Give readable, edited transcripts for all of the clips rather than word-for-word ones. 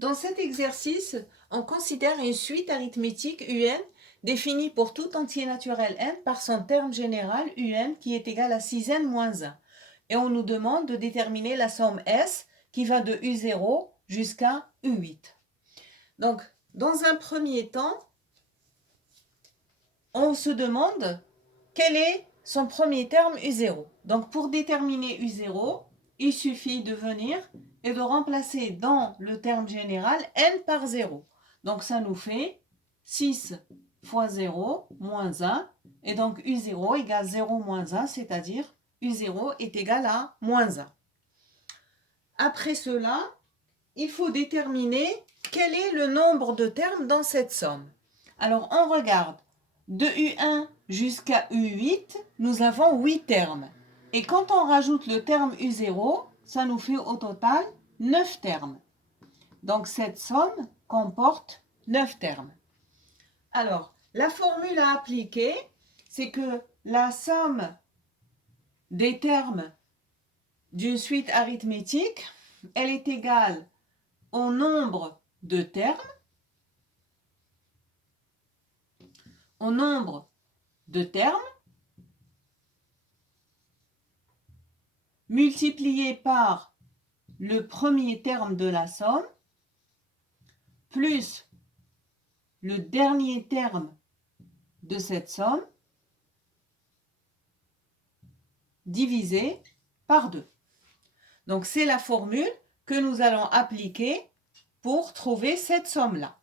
Dans cet exercice, on considère une suite arithmétique UN définie pour tout entier naturel n par son terme général UN qui est égal à 6n moins 1. Et on nous demande de déterminer la somme S qui va de U0 jusqu'à U8. Donc, dans un premier temps, on se demande quel est son premier terme U0. Donc, pour déterminer U0, il suffit de venir et de remplacer dans le terme général n par 0. Donc, ça nous fait 6 fois 0 moins 1. Et donc, U0 égale 0 moins 1, c'est-à-dire U0 est égal à moins 1. Après cela, il faut déterminer quel est le nombre de termes dans cette somme. Alors, on regarde. De U1 jusqu'à U8, nous avons 8 termes. Et quand on rajoute le terme U0, ça nous fait au total 9 termes. Donc, cette somme comporte 9 termes. Alors, la formule à appliquer, c'est que la somme des termes d'une suite arithmétique, elle est égale au nombre de termes, multiplié par le premier terme de la somme, plus le dernier terme de cette somme, divisé par 2. Donc, c'est la formule que nous allons appliquer pour trouver cette somme-là.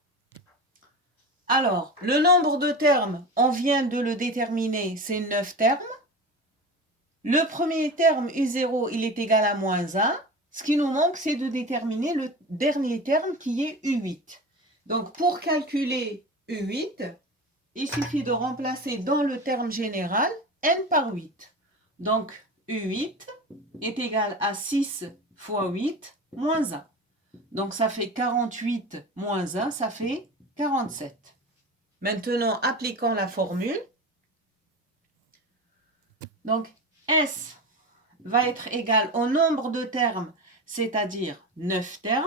Alors, le nombre de termes, on vient de le déterminer, c'est 9 termes. Le premier terme, U0, il est égal à moins 1. Ce qui nous manque, c'est de déterminer le dernier terme qui est U8. Donc, pour calculer U8, il suffit de remplacer dans le terme général n par 8. Donc, U8 est égal à 6 fois 8 moins 1. Donc, ça fait 48 moins 1, ça fait 47. Maintenant, appliquons la formule. Donc, S va être égal au nombre de termes, c'est-à-dire 9 termes,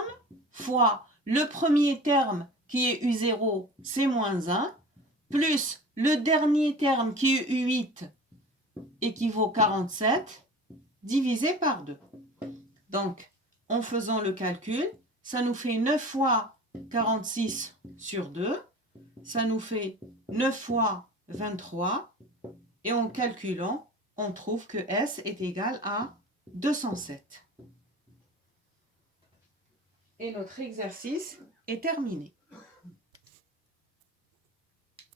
fois le premier terme qui est U0, c'est moins 1, plus le dernier terme qui est U8, équivaut 47, divisé par 2. Donc, en faisant le calcul, ça nous fait 9 fois 46 sur 2, ça nous fait 9 fois 23, et en calculant, on trouve que S est égal à 207. Et notre exercice est terminé.